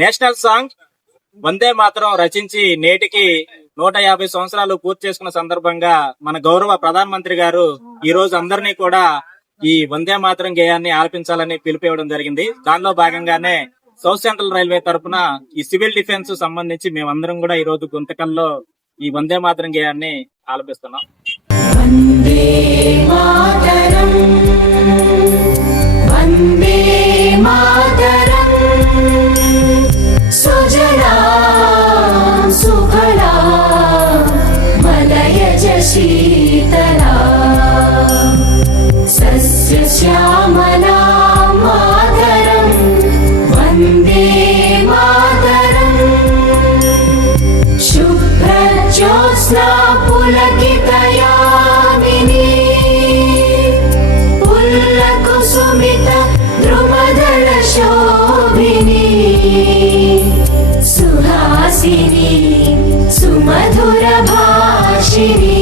National song Vande Mataram రచించి నేటికి 150 సంవత్సరాలు పూర్తి చేసుకున్న సందర్భంగా మన గౌరవ ప్రధానమంత్రి గారు ఈ రోజు అందరినీ కూడా ఈ వందే మాతరం గేయాన్ని ఆలపించాలని పిలిపివ్వడం జరిగింది. దానిలో భాగంగానే సౌత్ సెంట్రల్ రైల్వే తరఫున ఈ సివిల్ డిఫెన్స్ సంబంధించి మేమందరం కూడా ఈ రోజు గుంతకల్లో ఈ వందే మాతరం గేయాన్ని ఆలపిస్తున్నాం. వందే మాతరం, వందే మాతరం, సుజలాం సుఫలాం మలయజ శీతలాం సస్యశ్యామలాం మాతరం వందే మాతరం. శుభ్రజ్యోత్స్నా పులకితయామినీ పుల్లకుసుమిత ద్రుమదళ శోభినీ సుహాసినీ సుమధుర భాషినీ